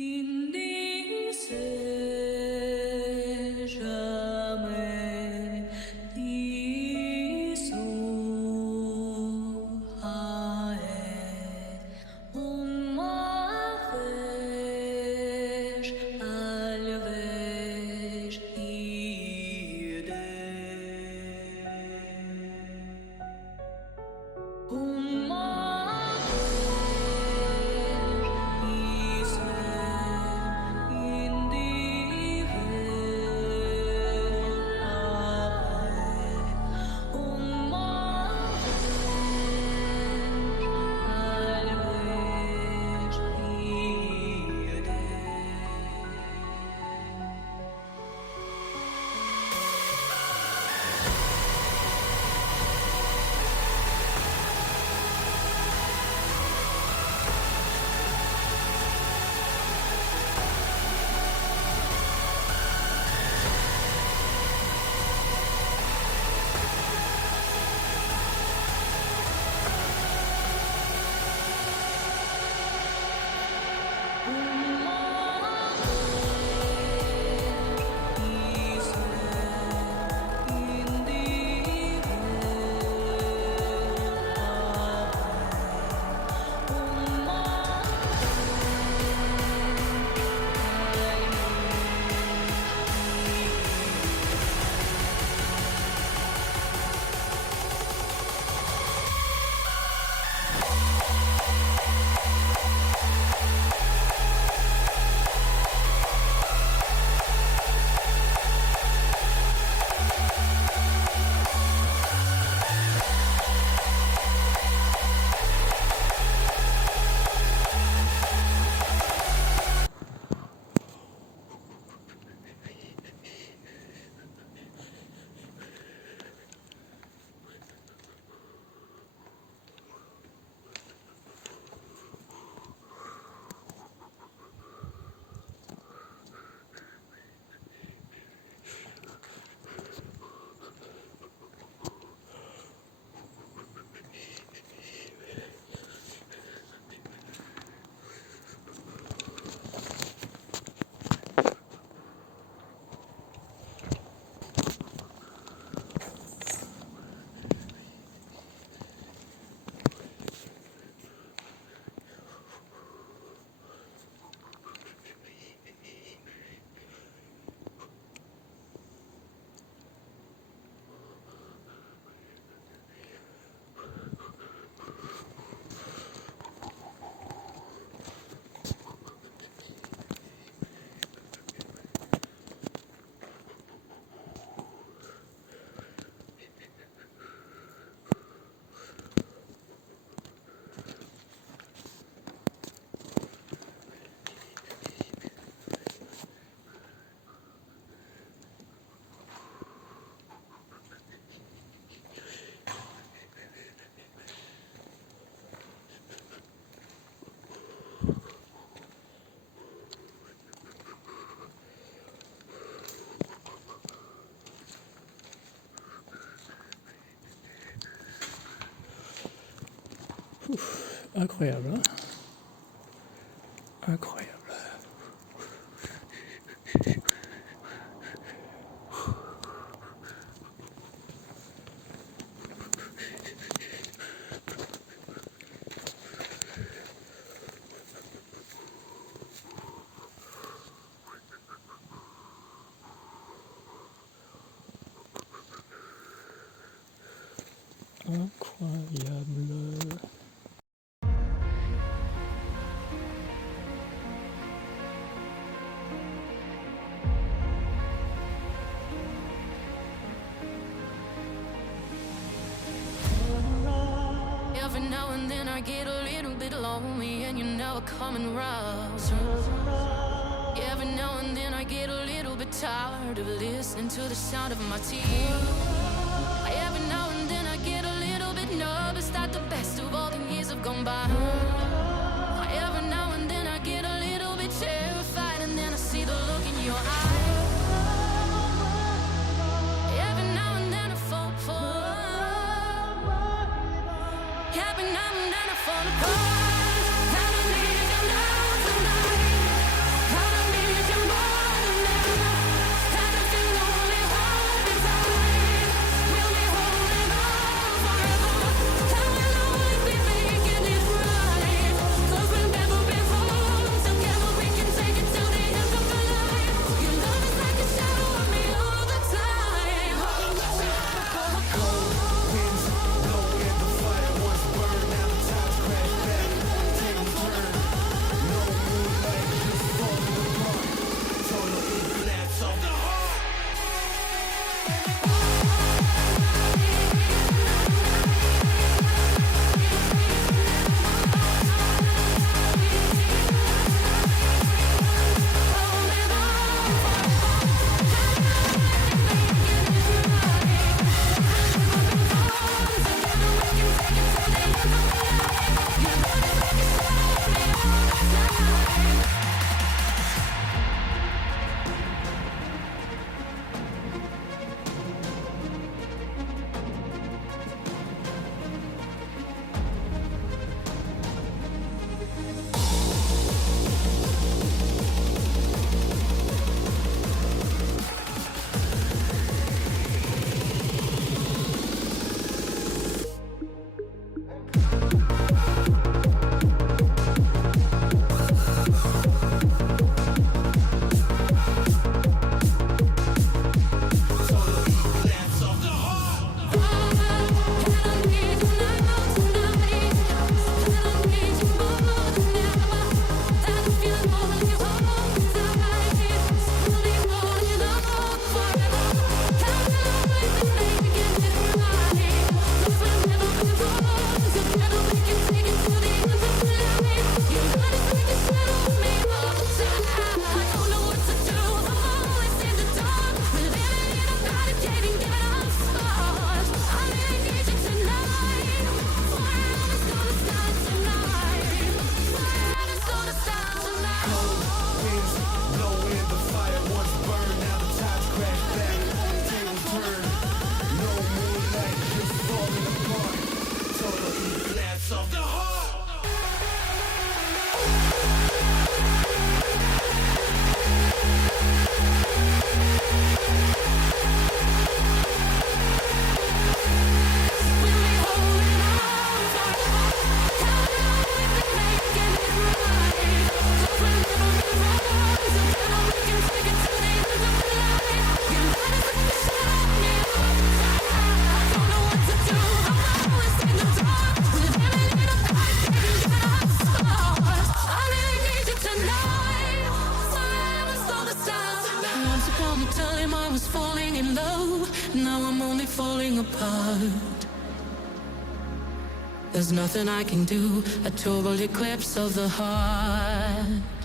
Il ne s'est jamais dissous à être un marège alvège idée. Un marège Incroyable, hein? Incroyable. Incroyable. Every now and then I get a little bit lonely and you're never coming round. Every now and then I get a little bit tired of listening to the sound of my tears. Every now and then I get a little bit nervous that the best of all the years have gone by. Every now and then I get a little bit terrified and then I see the look in your eyes. Every now and then I fall for. Every now and then I fall apart. I don't need you now tonight. around to tell him I was falling in love. Now I'm only falling apart. There's nothing I can do, a total eclipse of the heart.